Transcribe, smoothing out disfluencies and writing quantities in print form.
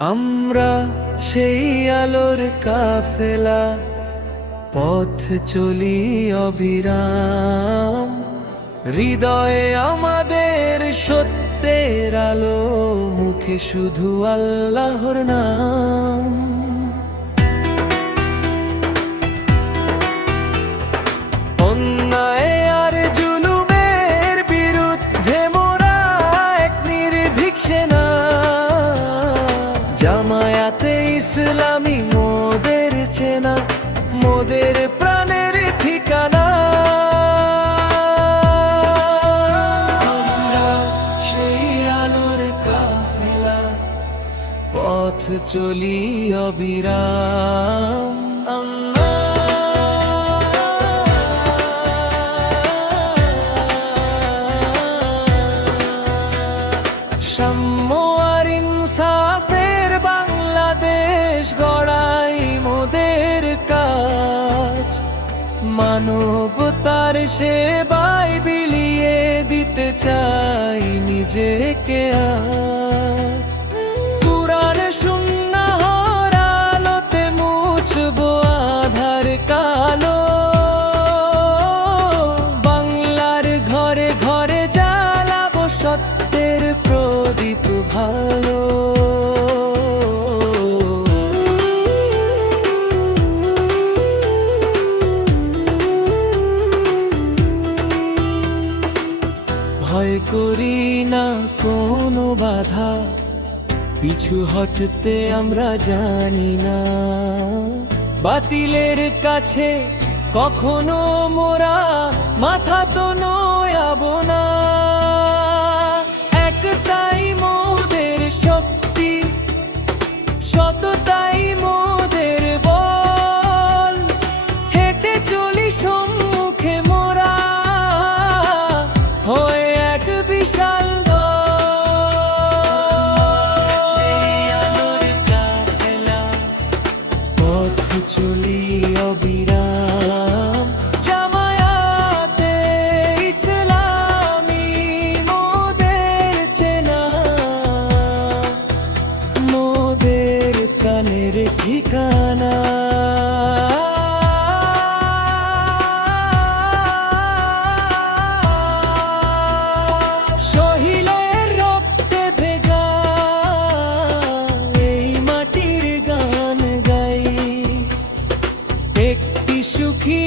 আমরা সেই আলোর কাফেলা, পথ চলি অবিরাম। হৃদয়ে আমাদের সত্যের আলো, মুখে শুধু আল্লাহর নাম। অন্যায় আর জুলুমের বিরুদ্ধে মোরা এক নির্ভীক সেনা। জামায়াতে ইসলামী মোদের চেনা, মোদের প্রাণের ঠিকানা। আমরা সেই আলোর কাফেলা, পথ চলি অবিরাম। সাম্য আর ইনসাফের বাংলাদেশ গড়াই মোদের কাজ। মানবতার সেবায় বিলিয়ে দিতে চাই নিজেকে আজ। কুরআন সুন্নাহর আলোতে মুছবো আধার কালো। বাংলার ঘরে ঘরে জ্বালাবো সত্যের প্রদীপ ভালো। ভয় করি না কোনো বাধা, পিছু হটতে আমরা জানি না। বাতিলের কাছে কখনো মোরা মাথা তো নোয়াবো না। একটাই মোদের শক্তি, সততাই মোদের বল। হেঁটে চলি সম্মুখে মোরা, হয়ে এক বিশাল দল। সেই আলোর কাফেলা, পথ চলি অবিরাম। জামায়াতে ইসলামী মোদের চেনা, মোদের প্রাণের ঠিকানা। শহীদের রক্তে ভেজা এই মাটির গান গাই, একটি সুখী